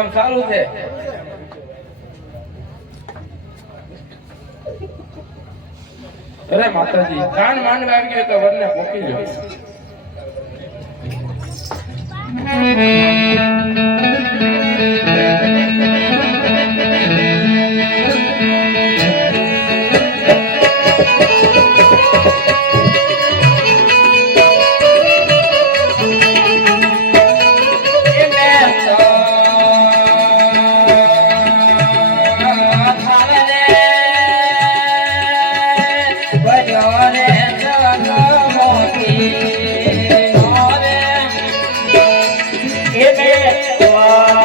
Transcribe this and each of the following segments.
આમ સારું છે. અરે માતાજી કાન માંડવા આવી તો વરને પોકી ગયો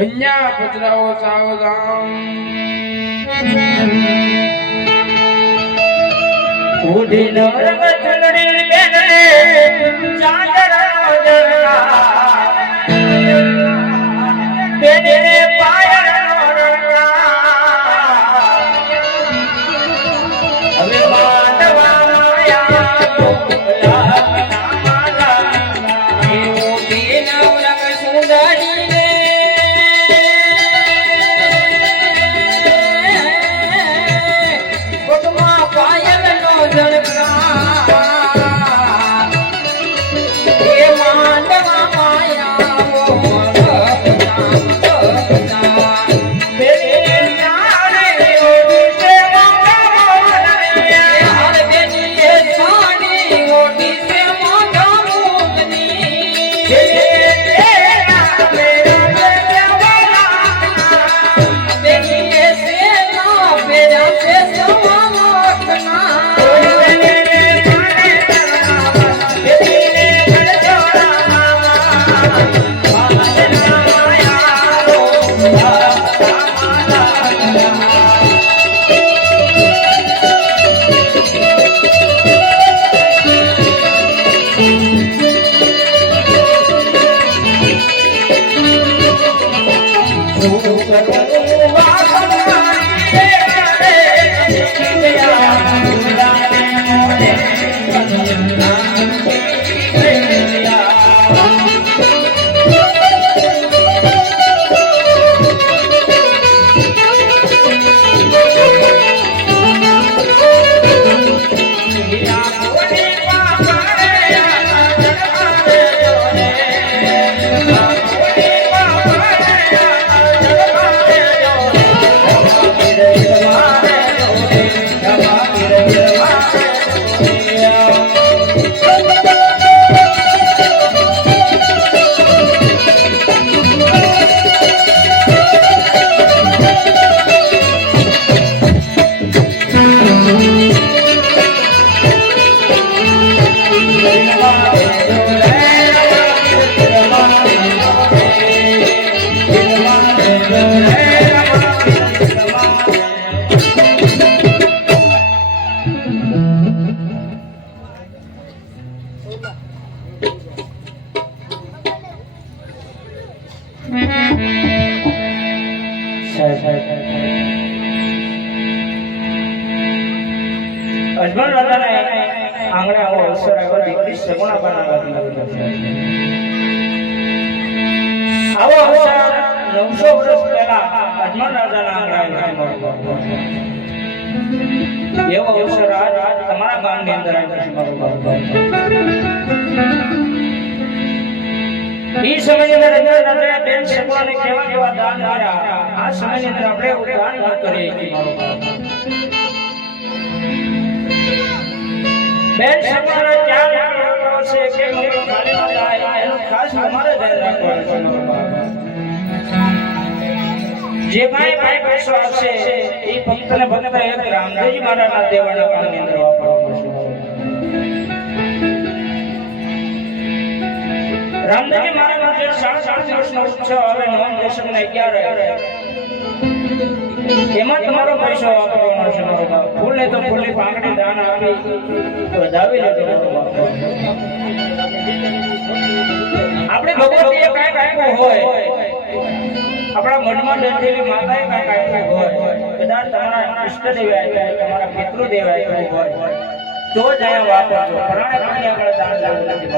કન્યા પચરાઓ સાવધાન ઉડી નર બચડી બેને ચાંદરા જરા. બેને નવસો વર્ષ પહેલા અજમલ રાજાના આંગણે આવ્યો છે. એવો અવસર આજ આજ તમારા ગામની અંદર આવ્યો છે મારો બાપ. ઈ સમયની અંદર અજમલ રાજાએ બેન સગુણાને કેવા કેવા દાન કર્યા આ સમયની અંદર આપણે એવું દાન ન કરીએ કે મારો બાપ. બેન સગુણાના ચાર લાકડાઓ છે કે મંગળ ખાલી ન થાય એનું ખાસ તમારે ધ્યાન રાખવાનું છે મારો બાપ. જે ભાઈ ભાઈ પૈસો આપશે એ ભક્ત ને ભક્ત એક રામદેવજી મહારાજના દેવાના કામની અંદર વાપરવાનું છે રામદેવજી મહારાજ જે સાત સાત દિવસનો ઉત્સવ આવે, નવમ દશક ને અગિયાર એમાં તમારો પૈસો વાપરવાનો છે ફૂલ ને તો ફૂલની પાંગડી દાન આપી, વધાવી લેજો આપણે ભગવતીએ કાંઈક આપ્યું હોય. આપણા મનમાં બેઠેલી માતાએ કાંઈક આપ્યું હોય. કદાચ તમારા ઈષ્ટદેવે આપ્યા તમારા પિતૃદેવે આપ્યા હોય. તો જ અહીંયા વાપરજો. પરાણે કોઈને આગળ દાન લેવું નથી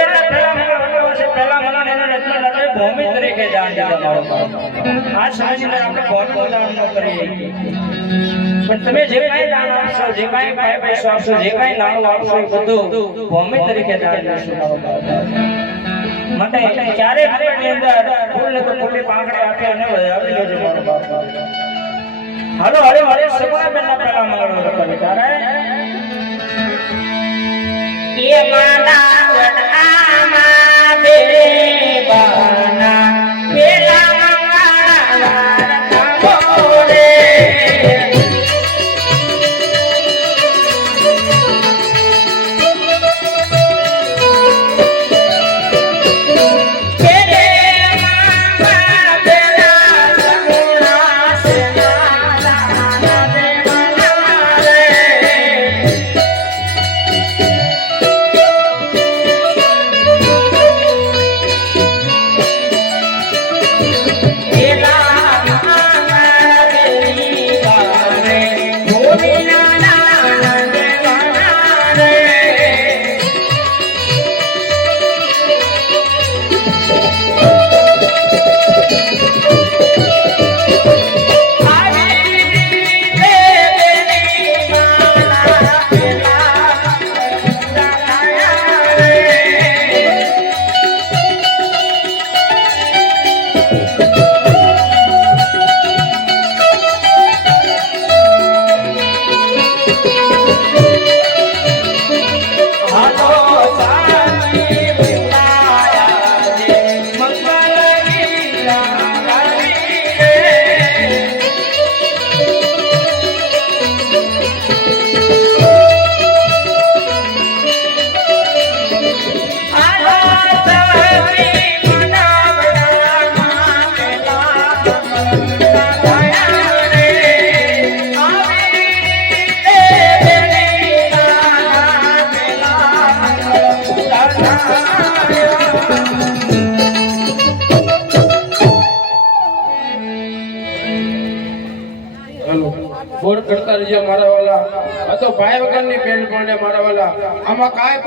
બેનના પહેલા ભૂમિ તરીકે દાન દીધા મારો આ અંદર આપણે ભૌમિક દાન ન કરીએ. પણ તમે જે કાંઈ દાન આપશો, જે કાંઈ કાંઈ પૈસો આપશો, જે કાંઈ નાણું આપશો બધું ભૂમિ તરીકે દાન આપશો માટે ક્યારે આપણી અંદર ફૂલ ને તો ફૂલની પાંખડે આપી અને વધાવી લેજો મારો બાપ હાલો હાલો હાલો સગુણા બેનના પહેલા મંગળ વરસ તારે? એ માના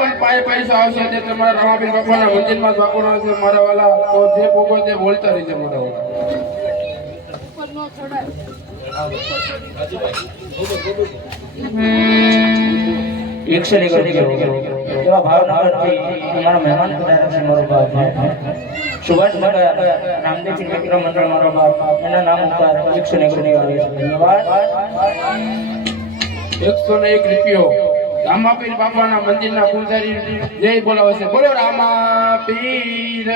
આમાં પાય પૈસા આવશે તે તમારા રમાબીન બાપાના મંદિરમાં જ આવશે છે. મારા વાલા તો જે પોગો તે બોલતા રહીએ મારા વાલા. એકસરી કરજો એવા ભાવનગરથી અમારા મહેમાન પધાર્યા છે મારો બાપ. સુભાષનગર રામદેવજી મિત્ર મંડળ મારો બાપ. એના નામ ઉપર એકસો ને વાળી ધન્યવાદ. એકસો ને એક રૂપિયો. રામાપીર બાપાના મંદિરના પૂજારી જય બોલાવે છે, બોલો રામાપીર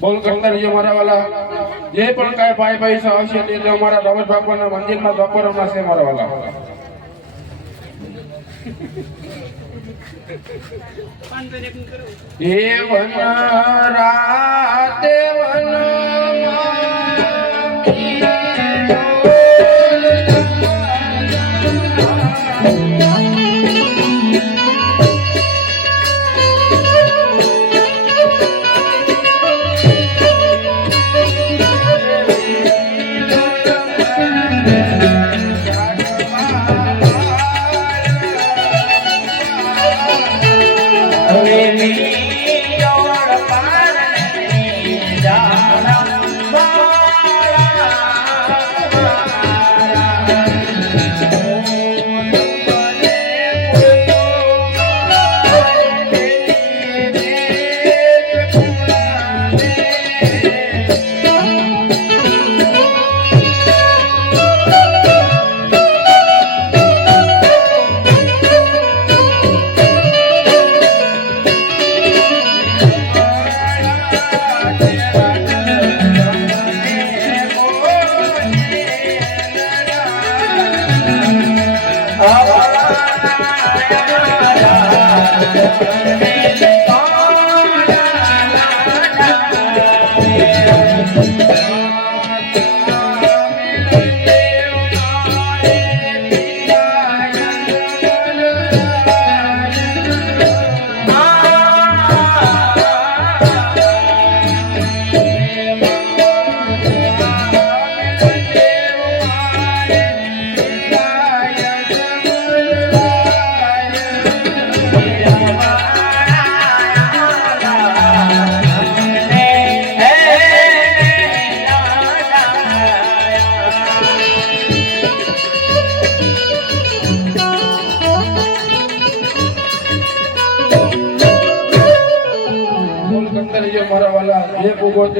બોલ કરતા રહીએ મારા વાલા, જે પણ કાંઈ ભાઈ ભાઈ આવશે તે અમારા રમત બાપાના મંદિરમાં વાપરવાના છે મારા વાલા. એ વન રાતે વનમાં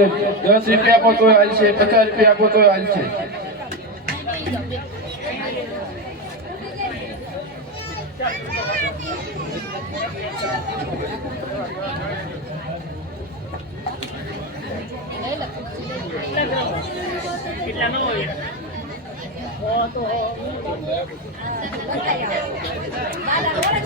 દસ રૂપિયા આપો તોય હાલશે પચાસ રૂપિયા આપો તો હાલશે. Bala, ahora